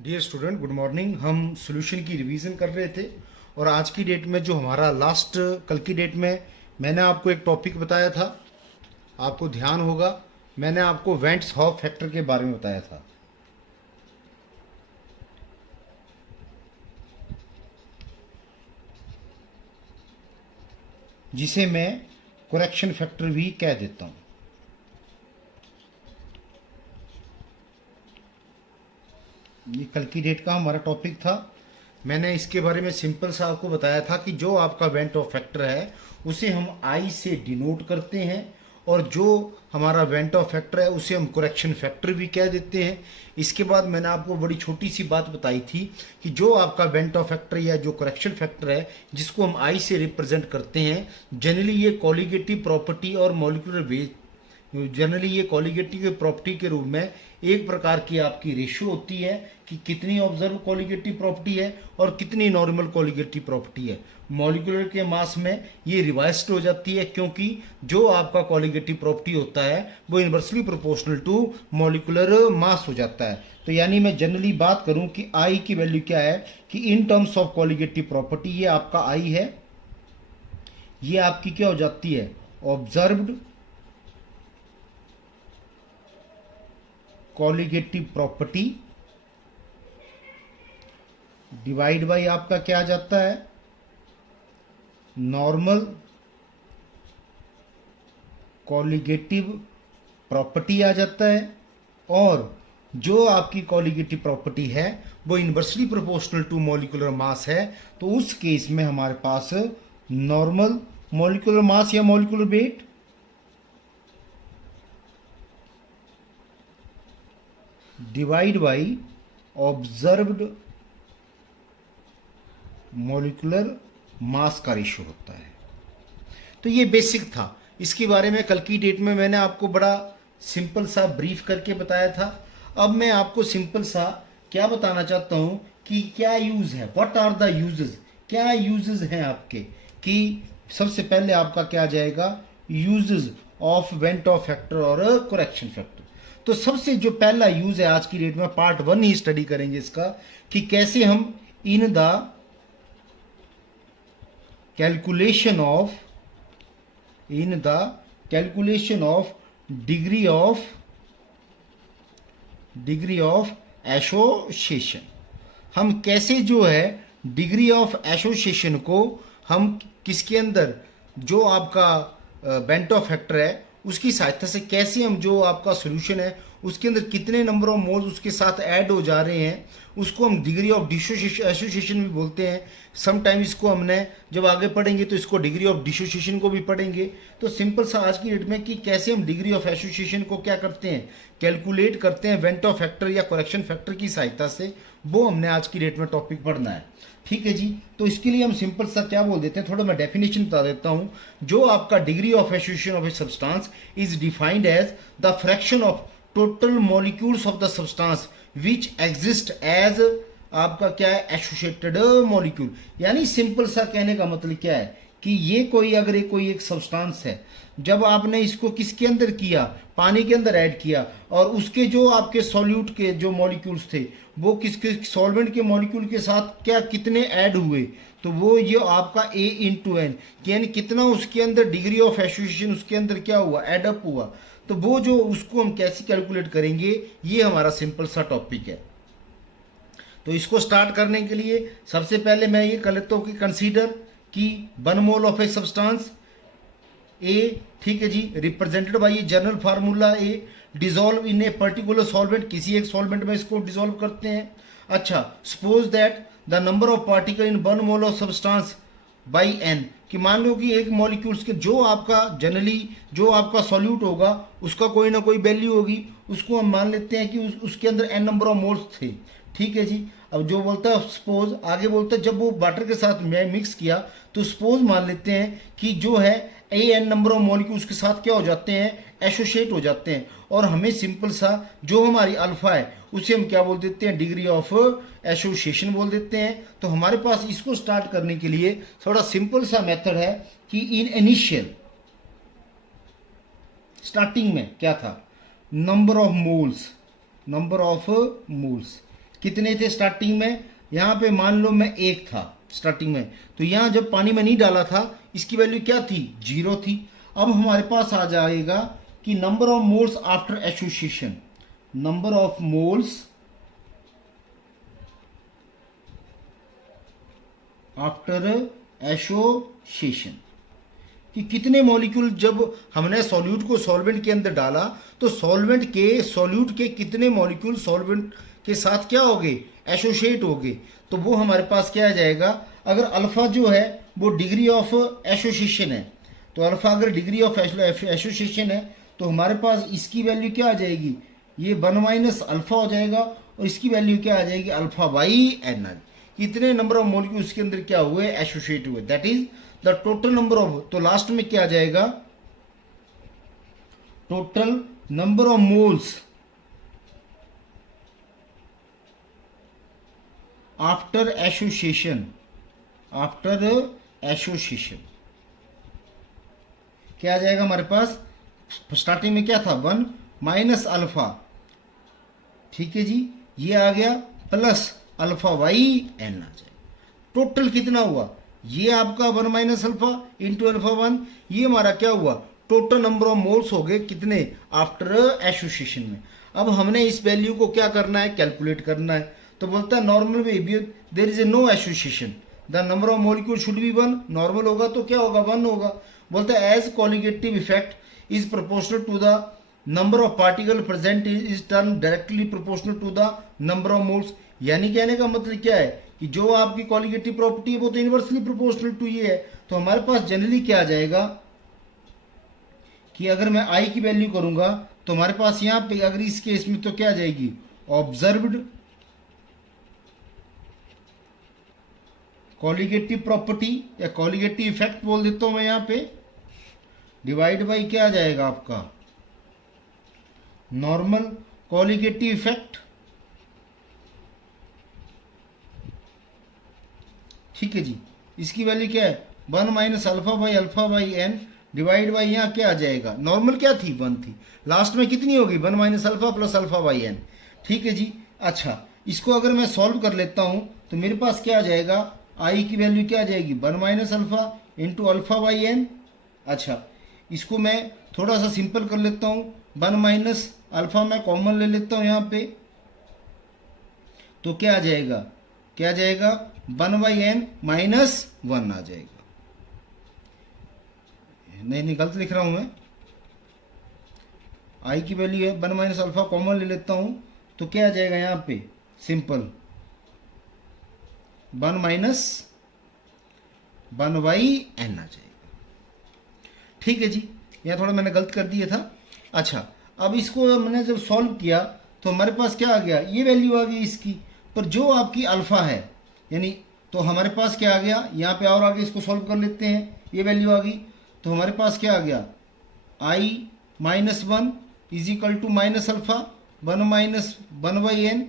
Dear student, good morning. हम solution की revision कर रहे थे और आज की डेट में जो हमारा लास्ट कल की डेट में मैंने आपको एक टॉपिक बताया था, आपको ध्यान होगा, मैंने आपको वेंट्स हॉफ फैक्टर के बारे में बताया था। जिसे मैं करेक्शन फैक्टर भी कह देता हूं। ये कल की डेट का हमारा टॉपिक था। मैंने इसके बारे में सिंपल सा आपको बताया था कि जो आपका वेंट ऑफ फैक्टर है उसे हम आई से डिनोट करते हैं और जो हमारा वेंट ऑफ फैक्टर है उसे हम करेक्शन फैक्टर भी कह देते हैं। इसके बाद मैंने आपको बड़ी छोटी सी बात बताई थी कि जो आपका वेंट ऑफ फैक्टर या जो करेक्शन फैक्टर है जिसको हम आई से रिप्रेजेंट करते हैं, जनरली ये कॉलिगेटिव प्रॉपर्टी और मॉलिक्यूलर वेट, जनरली ये कॉलिगेटिव प्रॉपर्टी के रूप में एक प्रकार की आपकी रेशियो होती है कि कितनी ऑब्जर्व कॉलिगेटिव प्रॉपर्टी है और कितनी नॉर्मल कॉलिगेटिव प्रॉपर्टी है। मॉलिक्यूलर के मास में ये रिवाइज्ड हो जाती है क्योंकि जो आपका कॉलिगेटिव प्रॉपर्टी होता है वो inversely proportional to molecular mass हो जाता है। तो यानी मैं जनरली बात करूं कि आई की वैल्यू क्या है कि in terms of colligative property ये आपका आई है, ये आपकी क्या हो जाती है, observed colligative property divide by आपका क्या आ जाता है, नॉर्मल कॉलिगेटिव प्रॉपर्टी आ जाता है। और जो आपकी कॉलिगेटिव प्रॉपर्टी है वो inversely proportional to molecular mass है, तो उस केस में हमारे पास नॉर्मल मॉलिक्यूलर मास या molecular weight divide by observed molecular mass का रेशियो होता है। तो ये बेसिक था। इसके बारे में कल की डेट में मैंने आपको बड़ा सिंपल सा ब्रीफ करके बताया था। अब मैं आपको सिंपल सा क्या बताना चाहता हूं कि क्या यूज है, व्हाट आर द यूजेस, क्या यूजेस हैं आपके। कि सबसे पहले आपका क्या आ जाएगा, uses of went of factor और करेक्शन फैक्टर। तो सबसे जो पहला यूज है आज की डेट में, पार्ट 1 ही स्टडी करेंगे इसका, कि कैसे हम in the calculation of degree of association, हम कैसे जो है डिग्री ऑफ एसोसिएशन को हम किसके अंदर, जो आपका वेंट ऑफ फैक्टर है उसकी सहायता से कैसे हम जो आपका सॉल्यूशन है उसके अंदर कितने नंबर ऑफ मोल्स उसके साथ ऐड हो जा रहे हैं, उसको हम डिग्री ऑफ एसोसिएशन भी बोलते हैं। समटाइम इसको हमने जब आगे पढ़ेंगे तो इसको डिग्री ऑफ डिसोसिएशन को भी पढ़ेंगे। तो सिंपल सा आज की डेट में कि कैसे हम डिग्री ऑफ एसोसिएशन को क्या करते हैं, कैलकुलेट करते हैं वेंट ऑफ फैक्टर या करेक्शन फैक्टर की सहायता से, वो हमने आज की डेट में टॉपिक पढ़ना है। ठीक है जी। तो इसके लिए हम सिंपल सा क्या बोल देते हैं, थोड़ा मैं डेफिनेशन बता देता हूं। जो आपका degree of association of a substance is defined as the fraction of total molecules of the substance which exist as आपका क्या है, एसोसिएटेड मॉलिक्यूल। यानी सिंपल सा कहने का मतलब क्या है कि ये कोई अगर ये कोई एक सब्सटेंस है, जब आपने इसको किसके अंदर किया, पानी के अंदर ऐड किया, और उसके जो आपके सॉल्यूट के जो मॉलिक्यूल्स थे वो किसके सॉल्वेंट के मॉलिक्यूल के साथ क्या कितने ऐड हुए, तो वो ये आपका A इंटू एन, यानी कितना उसके अंदर डिग्री ऑफ एसोसिएशन उसके अंदर क्या हुआ, एडअप हुआ। तो वो जो उसको हम कैसे कैलकुलेट करेंगे, ये हमारा सिंपल सा टॉपिक है। तो इसको स्टार्ट करने के लिए सबसे पहले मैं ये कर लेता हूं कि कंसीडर कि 1 mole of a substance a, ठीक है जी, रिप्रेजेंटेड बाय ये general formula a, dissolve in a particular solvent, किसी एक सॉल्वेंट में इसको डिसॉल्व करते हैं। अच्छा, suppose that the number of particle in 1 mole of substance by n, कि मान लो कि एक मॉलिक्यूल्स के जो आपका जनरली जो आपका सॉल्यूट होगा उसका कोई ना कोई वैल्यू होगी, उसको हम मान लेते हैं कि उसके अंदर एन नंबर ऑफ मोल्स थे। ठीक है जी। अब जो बोलता है सपोज, आगे बोलता है जब वो वाटर के साथ मिक्स किया तो सपोज मान लेते हैं कि जो है A N number of molecules के साथ क्या हो जाते हैं, एसोसिएट हो जाते हैं। और हमें सिंपल सा जो हमारी अल्फा है उसे हम क्या बोल देते हैं, डिग्री ऑफ एसोसिएशन बोल देते हैं। तो हमारे पास इसको स्टार्ट करने के लिए थोड़ा सिंपल सा मेथड है कि इन इनिशियल स्टार्टिंग में क्या था, नंबर ऑफ मोल्स कितने थे स्टार्टिंग में, यहाँ पे मान लो मैं 1 था स्टार्टिंग में, तो यहाँ जब पानी में नहीं डाला था इसकी वैल्यू क्या थी, 0 थी। अब हमारे पास आ जाएगा कि number of moles after association, number of moles after association, कि कितने मॉलिक्यूल जब हमने सॉल्यूट को सॉल्वेंट के अंदर डाला तो सॉल्वेंट के सॉल्यूट के कितने मॉलिक्यूल सॉल्वेंट के साथ क्या हो गए, एसोसिएट हो गए। तो वो हमारे पास क्या आ जाएगा, अगर अल्फा जो है वो डिग्री ऑफ एसोसिएशन है, तो अल्फा अगर डिग्री ऑफ एसोसिएशन है तो हमारे पास इसकी वैल्यू क्या आ जाएगी, ये 1 माइनस अल्फा हो जाएगा, और इसकी वैल्यू क्या आ जाएगी, अल्फा बाई एन। कितने नंबर ऑफ मॉलिक्यूल्स के अंदर क्या हुए, एसोसिएट हुए, that is the total number of. तो लास्ट में क्या आ जाएगा, total number of moles after association, after association क्या आ जाएगा हमारे पास, स्टार्टिंग में क्या था 1 माइनस अल्फा, ठीक है जी, ये आ गया प्लस अल्फा वाई एन आ जाएगा। टोटल कितना हुआ, ये आपका 1 माइनस अल्फा इंटू अल्फा 1, ये हमारा क्या हुआ, टोटल नंबर ऑफ मोल्स हो गए कितने, आफ्टर एसोसिएशन में। अब हमने इस वैल्यू को क्या करना है, कैलकुलेट करना है। तो बोलता है normal behaviour there is a no association, the number of molecule should be 1, normal होगा तो क्या होगा, 1 होगा। बोलता है as colligative effect is proportional to the number of particle present is term directly proportional to the number of moles. यानी कहने का मतलब क्या है कि जो आपकी कॉलिगेटिव प्रॉपर्टी है वो तो इनवर्सली प्रोपोर्शनल टू ये है। तो हमारे पास जनरली क्या आ जाएगा कि अगर मैं आई की वैल्यू करूंगा तो हमारे पास यहां पे अगर इस केस में तो क्या आ जाएगी, ऑब्जर्व्ड कॉलिगेटिव प्रॉपर्टी या कॉलिगेटिव इफेक्ट बोल देता हूं मैं यहां पे, डिवाइड बाई क्या आ जाएगा आपका नॉर्मल कॉलिगेटिव इफेक्ट, ठीक है जी। इसकी वैल्यू क्या है, 1 minus alpha by n divide by यहाँ क्या आ जाएगा, नॉर्मल क्या थी 1 थी, लास्ट में कितनी होगी 1 minus alpha plus alpha by n, ठीक है जी। अच्छा इसको अगर मैं सॉल्व कर लेता हूँ तो मेरे पास क्या आ जाएगा, आई की वैल्यू क्या आ जाएगी 1 minus alpha into alpha by n. अच्छा इसको मैं थोड़ा सा सिंपल कर लेता हूँ, 1 माइनस अल्फा मैं कॉमन ले लेता हूँ यहाँ पे, तो क्या आ जाएगा, क्या आ जाएगा 1 बाई एन माइनस 1 आ जाएगा। नहीं गलत लिख रहा हूं मैं, आई की वैल्यू है 1 माइनस अल्फा कॉमन ले लेता हूं तो क्या आ जाएगा यहाँ पे सिंपल 1 माइनस 1 बाई एन आ जाएगा, ठीक है जी। यहाँ थोड़ा मैंने गलत कर दिया था। अच्छा अब इसको मैंने जब सॉल्व किया तो हमारे पास क्या आ गया, ये वैल्यू आ गई इसकी, पर जो आपकी अल्फा है यानी तो हमारे पास क्या आ गया, यहाँ पे और आगे इसको सॉल्व कर लेते हैं, ये वैल्यू आ गई तो हमारे पास क्या आ गया, I minus 1 is equal to minus alpha 1 minus 1 by N,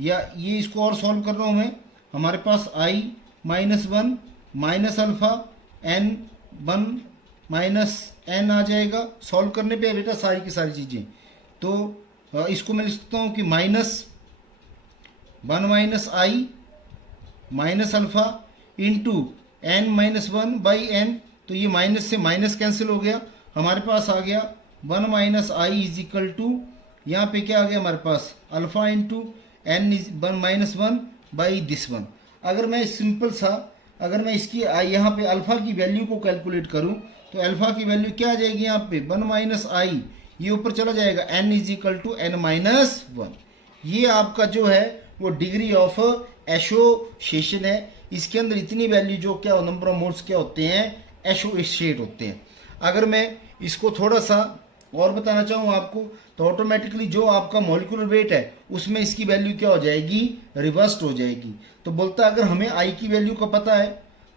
या ये इसको और सॉल्व कर रहा हूँ मैं, हमारे पास I minus 1 minus alpha N 1 minus N आ जाएगा। सॉल्व करने पे बेटा सारी की सारी चीज़ें, तो इसको मैं लिखता हूँ कि minus 1 minus i minus alpha into n minus 1 by n, तो ये माइनस से माइनस कैंसिल हो गया, हमारे पास आ गया 1 minus I is equal to, यहाँ पे क्या आ गया हमारे पास alpha into N is 1 minus 1 by this 1। अगर मैं सिंपल सा अगर मैं इसकी यहाँ पे अल्फा की वैल्यू को कैलकुलेट करूँ तो अल्फा की वैल्यू क्या आ जाएगी यहाँ पे 1 माइनस आई, ये ऊपर चला जाएगा n is equal to n minus 1। ये आपका जो है वो डिग्री ऑफ एसोसिएशन है। इसके अंदर इतनी वैल्यू जो क्या नंबर ऑफ मोल्स क्या होते हैं, एसोसिएट होते हैं। अगर मैं इसको थोड़ा सा और बताना चाहूँ आपको तो ऑटोमेटिकली जो आपका मॉलिक्यूलर वेट है उसमें इसकी वैल्यू क्या हो जाएगी, रिवर्स्ड हो जाएगी। तो बोलता है अगर हमें आई की वैल्यू का पता है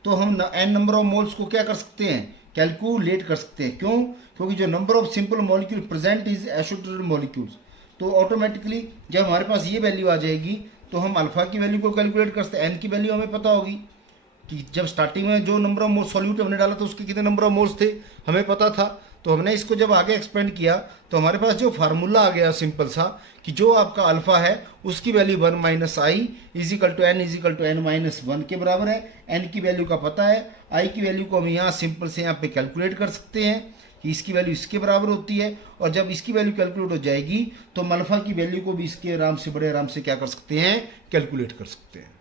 तो हम एन नंबर ऑफ मोल्स को क्या कर सकते हैं, कैलकुलेट कर सकते हैं। क्यों, क्योंकि जो number of simple molecule present is associated molecules, तो ऑटोमेटिकली जब हमारे पास ये वैल्यू आ जाएगी तो हम अल्फा की वैल्यू को कैलकुलेट कर सकते हैं, एन की वैल्यू हमें पता होगी कि जब स्टार्टिंग में जो नंबर ऑफ मोल्स सॉल्यूट हमने डाला था उसके कितने नंबर ऑफ मोल्स थे हमें पता था। तो हमने इसको जब आगे एक्सपेंड किया तो हमारे पास जो फार्मूला आ गया सिंपल सा कि जो आपका अल्फा है उसकी value 1 minus I is equal to n minus 1 के बराबर है। n की वैल्यू का पता है, i की वैल्यू को हम यहाँ सिंपल से यहाँ पे कैलकुलेट कर सकते हैं कि इसकी वैल्यू इसके बराबर होती है। और जब इसकी वैल्यू कैलकुलेट हो जाएगी तो हम अल्फा की वैल्यू को भी इसके आराम से बड़े आराम से क्या कर सकते हैं, कैलकुलेट कर सकते हैं।